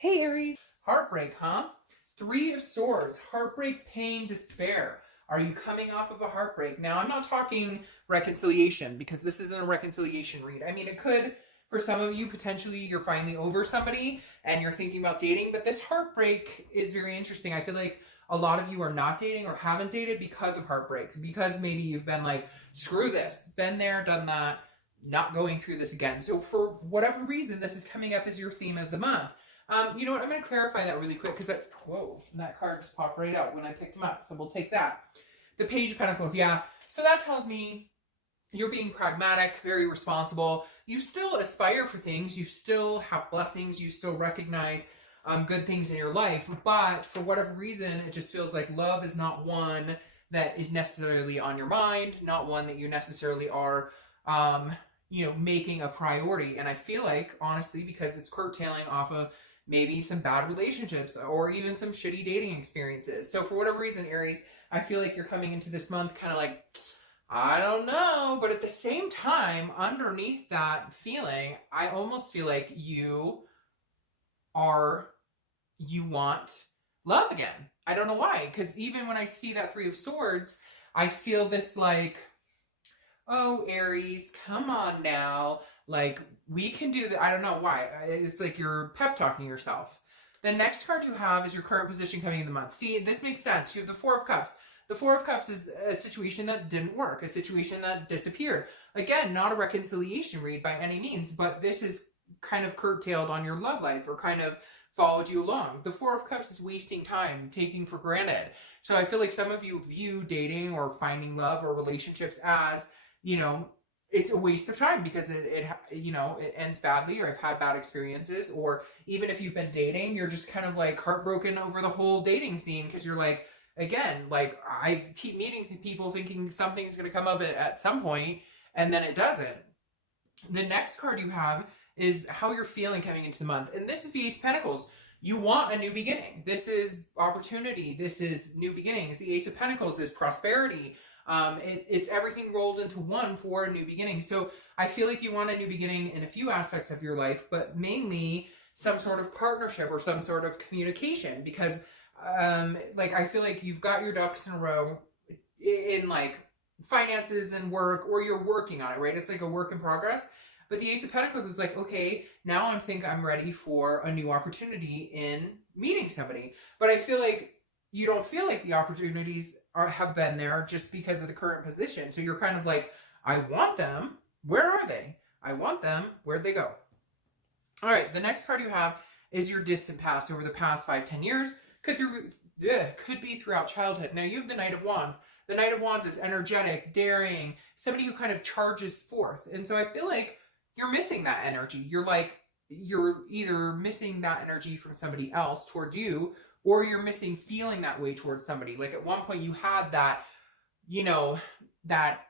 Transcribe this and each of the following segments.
Hey Aries, heartbreak, huh? Three of Swords, heartbreak, pain, despair. Are you coming off of a heartbreak? Now, I'm not talking reconciliation because this isn't a reconciliation read. I mean, it could, for some of you, potentially you're finally over somebody and you're thinking about dating, but this heartbreak is very interesting. I feel like a lot of you are not dating or haven't dated because of heartbreak, because maybe you've been like, screw this, been there, done that, not going through this again. So, for whatever reason, this is coming up as your theme of the month. You know what? I'm going to clarify that really quick because that card just popped right out when I picked them up. So we'll take that. The Page of Pentacles, yeah. So that tells me you're being pragmatic, very responsible. You still aspire for things. You still have blessings. You still recognize good things in your life. But for whatever reason, it just feels like love is not one that is necessarily on your mind, not one that you necessarily are making a priority. And I feel like, honestly, because it's curtailing off of maybe some bad relationships or even some shitty dating experiences. So for whatever reason, Aries, I feel like you're coming into this month kind of like, I don't know. But at the same time, underneath that feeling, I almost feel like you want love again. I don't know why. Because even when I see that Three of Swords, I feel this like, oh, Aries, come on now. Like, we can do that. I don't know why. It's like you're pep talking yourself. The next card you have is your current position coming in the month. See, this makes sense. You have the Four of Cups. The Four of Cups is a situation that didn't work, a situation that disappeared. Again, not a reconciliation read by any means, but this is kind of curtailed on your love life or kind of followed you along. The Four of Cups is wasting time, taking for granted. So I feel like some of you view dating or finding love or relationships as, it's a waste of time because it ends badly, or I've had bad experiences, or even if you've been dating, you're just kind of like heartbroken over the whole dating scene because you're like, again, like I keep meeting people thinking something's going to come up at some point and then it doesn't. The next card you have is how you're feeling coming into the month. And this is the Ace of Pentacles. You want a new beginning. This is opportunity. This is new beginnings. The Ace of Pentacles is prosperity. It's everything rolled into one for a new beginning. So I feel like you want a new beginning in a few aspects of your life, but mainly some sort of partnership or some sort of communication, because I feel like you've got your ducks in a row in like finances and work, or you're working on it, right? It's like a work in progress. But the Ace of Pentacles is like, okay, now I'm ready for a new opportunity in meeting somebody. But I feel like you don't feel like the opportunities have been there just because of the current position. So you're kind of like, I want them. Where are they? I want them. Where'd they go? All right. The next card you have is your distant past, over the past 5-10 years. Could be throughout childhood. Now you have the Knight of Wands. The Knight of Wands is energetic, daring, somebody who kind of charges forth. And so I feel like you're missing that energy. You're either missing that energy from somebody else towards you, or you're missing feeling that way towards somebody. Like at one point you had that, that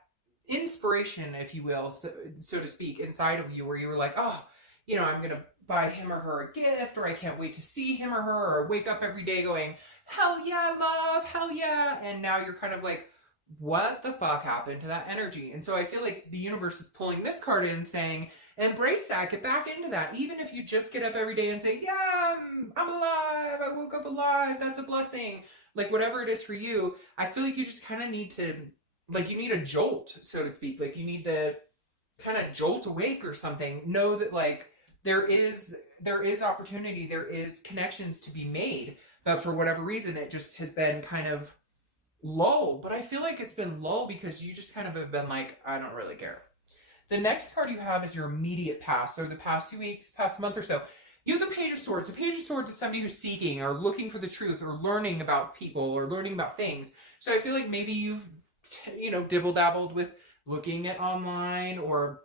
inspiration, if you will, so to speak, inside of you, where you were like, oh, I'm going to buy him or her a gift, or I can't wait to see him or her, or wake up every day going, hell yeah, love, hell yeah. And now you're kind of like, what the fuck happened to that energy? And so I feel like the universe is pulling this card in saying, embrace that, get back into that. Even if you just get up every day and say, yeah, I'm alive, I woke up alive, that's a blessing. Like whatever it is for you, I feel like you just kind of need to, you need a jolt, so to speak. Like you need to kind of jolt awake or something. Know that there is opportunity, there is connections to be made. But for whatever reason, it just has been kind of lull. But I feel like it's been lull because you just kind of have been like, I don't really care. The next card you have is your immediate past, or the past 2 weeks, past month or so. You have the Page of Swords. The Page of Swords is somebody who's seeking or looking for the truth or learning about people or learning about things. So I feel like maybe you've, dibble-dabbled with looking at online, or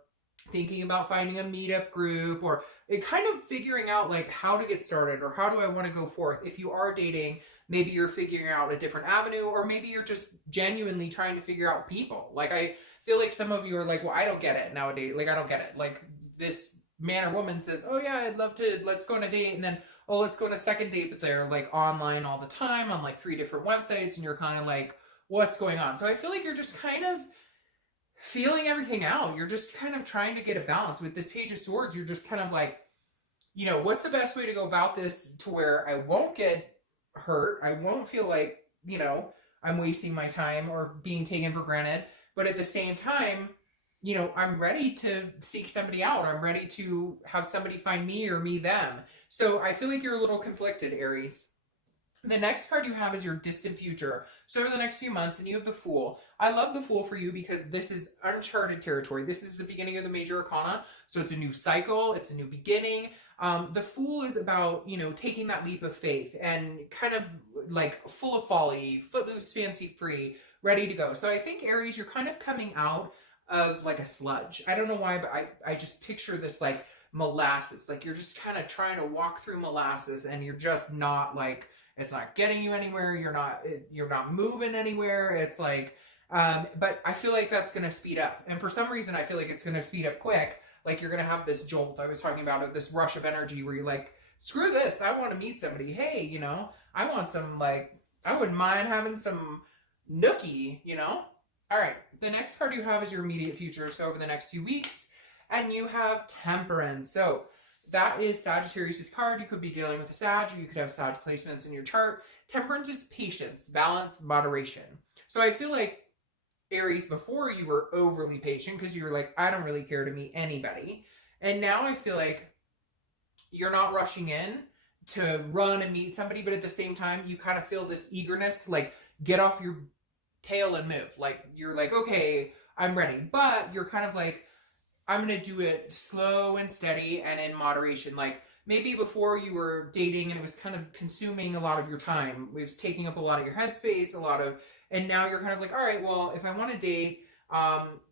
thinking about finding a meetup group, or kind of figuring out like how to get started, or how do I want to go forth. If you are dating, maybe you're figuring out a different avenue, or maybe you're just genuinely trying to figure out people. Like I feel like some of you are like, well, I don't get it nowadays. Like, I don't get it. Like this man or woman says, oh yeah, I'd love to, let's go on a date. And then, oh, let's go on a second date, but they're like online all the time on like 3 different websites. And you're kind of like, what's going on? So I feel like you're just kind of feeling everything out. You're just kind of trying to get a balance. With this Page of Swords, you're just kind of like, you know, what's the best way to go about this to where I won't get hurt? I won't feel like, you know, I'm wasting my time or being taken for granted. But at the same time, you know, I'm ready to seek somebody out. I'm ready to have somebody find me or me them. So I feel like you're a little conflicted, Aries. The next card you have is your distant future. So over the next few months, and you have the Fool. I love the Fool for you because this is uncharted territory. This is the beginning of the major arcana. So it's a new cycle. It's a new beginning. The Fool is about, you know, taking that leap of faith and kind of like full of folly, footloose, fancy free, ready to go. So I think, Aries, you're kind of coming out of like a sludge. I don't know why, but I just picture this like molasses. Like you're just kind of trying to walk through molasses and you're just not like, it's not getting you anywhere. You're not moving anywhere. It's like, but I feel like that's going to speed up. And for some reason, I feel like it's going to speed up quick. Like you're going to have this jolt. I was talking about it, this rush of energy where you're like, screw this. I want to meet somebody. Hey, you know, I want some, like, I wouldn't mind having some nookie, you know? All right. The next card you have is your immediate future. So over the next few weeks, and you have Temperance. So that is Sagittarius' card. You could be dealing with a Sag, or you could have Sag placements in your chart. Temperance is patience, balance, moderation. So I feel like, Aries, before you were overly patient because you were like, I don't really care to meet anybody. And now I feel like you're not rushing in to run and meet somebody, but at the same time, you kind of feel this eagerness to like get off your tail and move. Like you're like, okay, I'm ready. But you're kind of like, I'm going to do it slow and steady and in moderation. Like maybe before you were dating and it was kind of consuming a lot of your time. It was taking up a lot of your headspace, and now you're kind of like, all right, well, if I want to date,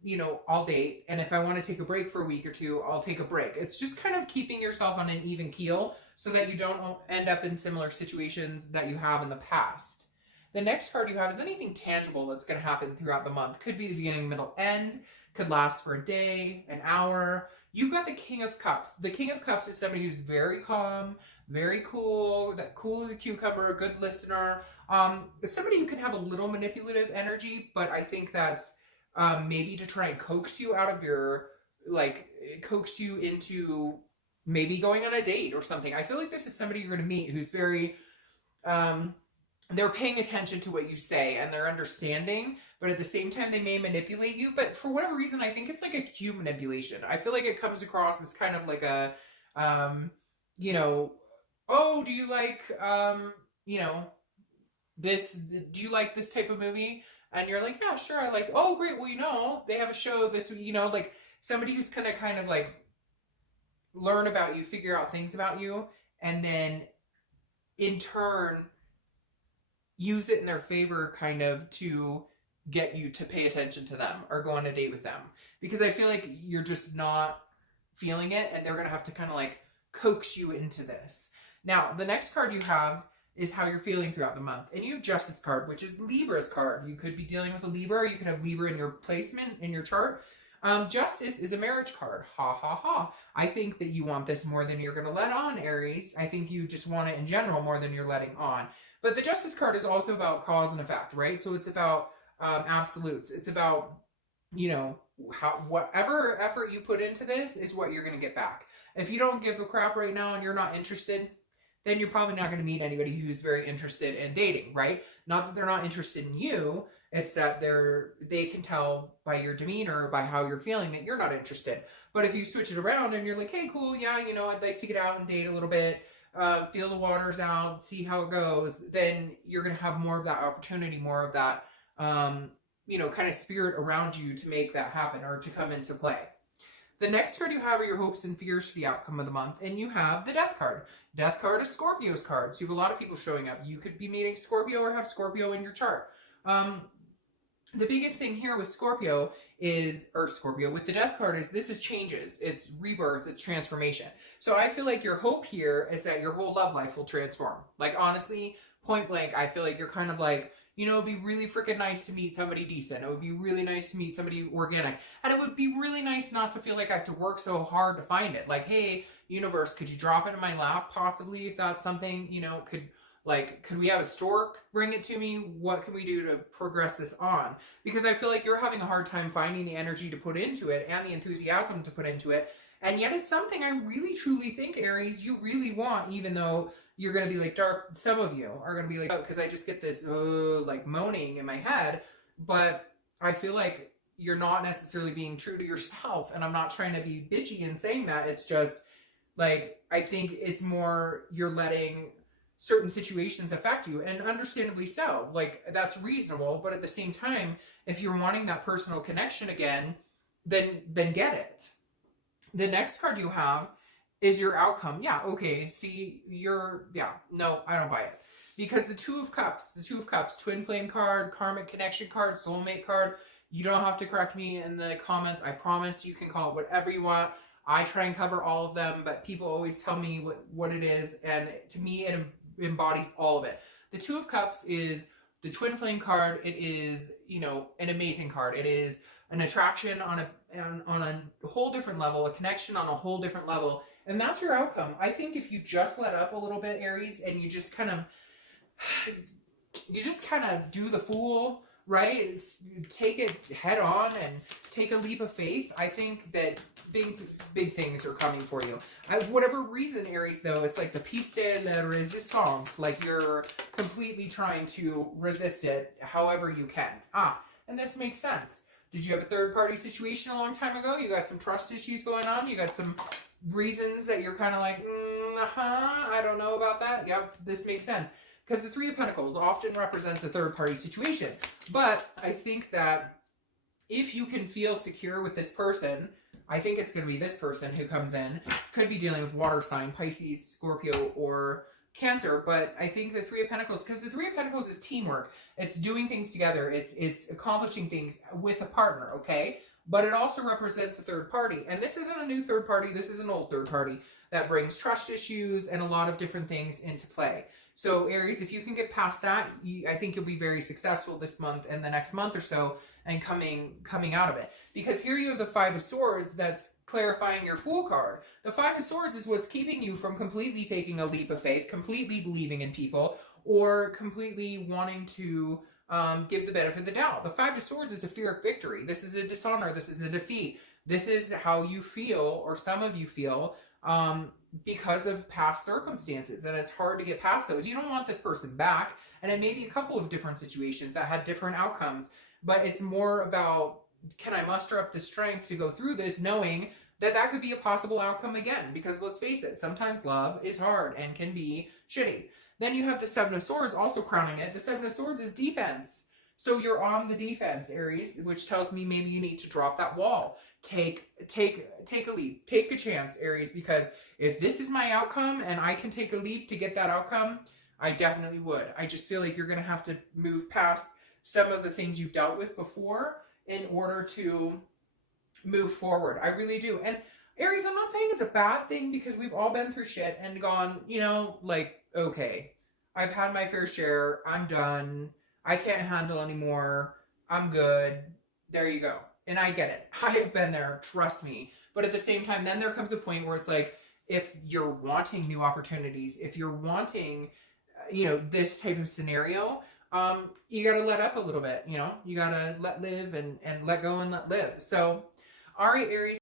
you know, I'll date. And if I want to take a break for a week or two, I'll take a break. It's just kind of keeping yourself on an even keel so that you don't end up in similar situations that you have in the past. The next card you have is anything tangible that's going to happen throughout the month. Could be the beginning, middle, end. Could last for a day, an hour. You've got the King of Cups. The King of Cups is somebody who's very calm, very cool, that cool as a cucumber, a good listener. It's somebody who can have a little manipulative energy, but I think that's maybe to try and coax you out of your, like, coax you into maybe going on a date or something. I feel like this is somebody you're going to meet who's very, they're paying attention to what you say and they're understanding, but at the same time, they may manipulate you. But for whatever reason, I think it's like a cute manipulation. I feel like it comes across as kind of like a, you know, oh, do you like, you know, this, do you like this type of movie? And you're like, yeah, sure. I like, oh, great. Well, you know, they have a show this, you know, like somebody who's gonna kind of like learn about you, figure out things about you, and then in turn, use it in their favor kind of to get you to pay attention to them or go on a date with them. Because I feel like you're just not feeling it and they're going to have to kind of like coax you into this. Now, the next card you have is how you're feeling throughout the month. And you have Justice card, which is Libra's card. You could be dealing with a Libra, or you could have Libra in your placement, in your chart. Justice is a marriage card. Ha, ha, ha. I think that you want this more than you're going to let on, Aries. I think you just want it in general more than you're letting on. But the Justice card is also about cause and effect, right? So it's about absolutes. It's about, you know, whatever effort you put into this is what you're going to get back. If you don't give a crap right now and you're not interested, then you're probably not going to meet anybody who's very interested in dating, right? Not that they're not interested in you. It's that they can tell by your demeanor, by how you're feeling, that you're not interested. But if you switch it around and you're like, hey, cool, yeah, you know, I'd like to get out and date a little bit, feel the waters out, see how it goes, then you're going to have more of that opportunity, more of that, you know, kind of spirit around you to make that happen or to come into play. The next card you have are your hopes and fears for the outcome of the month, and you have the Death card. Death card is Scorpio's card, so you have a lot of people showing up. You could be meeting Scorpio or have Scorpio in your chart. The biggest thing here with Scorpio is, or Scorpio with the Death card is, this is changes, it's rebirth, it's transformation. So I feel like your hope here is that your whole love life will transform. Like honestly, point blank, I feel like you're kind of like, you know, it'd be really freaking nice to meet somebody decent. It would be really nice to meet somebody organic. And it would be really nice not to feel like I have to work so hard to find it. Like, hey, universe, could you drop it in my lap possibly if that's something, you know, could we have a stork bring it to me? What can we do to progress this on? Because I feel like you're having a hard time finding the energy to put into it and the enthusiasm to put into it. And yet it's something I really truly think, Aries, you really want, even though you're going to be like dark. Some of you are going to be like, oh, because I just get this like moaning in my head. But I feel like you're not necessarily being true to yourself. And I'm not trying to be bitchy in saying that. It's just like, I think it's more you're letting certain situations affect you, and understandably so. Like, that's reasonable. But at the same time, if you're wanting that personal connection again, then get it. The next card you have is your outcome. Yeah, okay. See, no, I don't buy it. Because the Two of Cups, twin flame card, karmic connection card, soulmate card. You don't have to correct me in the comments. I promise you can call it whatever you want. I try and cover all of them, but people always tell me what it is. And to me, it embodies all of it. The Two of Cups is the twin flame card. It is, an amazing card. It is an attraction on a whole different level, a connection on a whole different level. And that's your outcome. I think if you just let up a little bit, Aries, and you just kind of do the fool, right? Take it head on and take a leap of faith. I think that big things are coming for you. For whatever reason, Aries, though, it's like the piece de la resistance. Like you're completely trying to resist it however you can. And this makes sense. Did you have a third-party situation a long time ago? You got some trust issues going on? You got some reasons that you're kind of like, I don't know about that. Yep, this makes sense. Because the Three of Pentacles often represents a third-party situation. But I think that if you can feel secure with this person, I think it's going to be this person who comes in. Could be dealing with water sign, Pisces, Scorpio, or Cancer. But I think the Three of Pentacles, because the Three of Pentacles is teamwork. It's doing things together. It's accomplishing things with a partner, okay? But it also represents a third party. And this isn't a new third party. This is an old third party that brings trust issues and a lot of different things into play. So Aries, if you can get past that, I think you'll be very successful this month and the next month or so, and coming out of it. Because here you have the Five of Swords that's clarifying your Fool card. The Five of Swords is what's keeping you from completely taking a leap of faith, completely believing in people, or completely wanting to give the benefit of the doubt. The Five of Swords is a fear of victory. This is a dishonor. This is a defeat. This is how you feel, or some of you feel, because of past circumstances, and it's hard to get past those. You don't want this person back, and it may be a couple of different situations that had different outcomes, but it's more about, can I muster up the strength to go through this, knowing that that could be a possible outcome again? Because let's face it, sometimes love is hard and can be shitty. Then you have the Seven of Swords also crowning it. The Seven of Swords is defense. So you're on the defense, Aries, which tells me maybe you need to drop that wall. Take a leap. Take a chance, Aries, because if this is my outcome and I can take a leap to get that outcome, I definitely would. I just feel like you're going to have to move past some of the things you've dealt with before in order to move forward. I really do. And Aries, I'm not saying it's a bad thing, because we've all been through shit and gone, like, okay, I've had my fair share. I'm done. I can't handle anymore. I'm good. There you go. And I get it. I have been there. Trust me. But at the same time, then there comes a point where it's like, if you're wanting new opportunities, if you're wanting, this type of scenario, you got to let up a little bit, you got to let live and let go and let live. So, all right, Aries.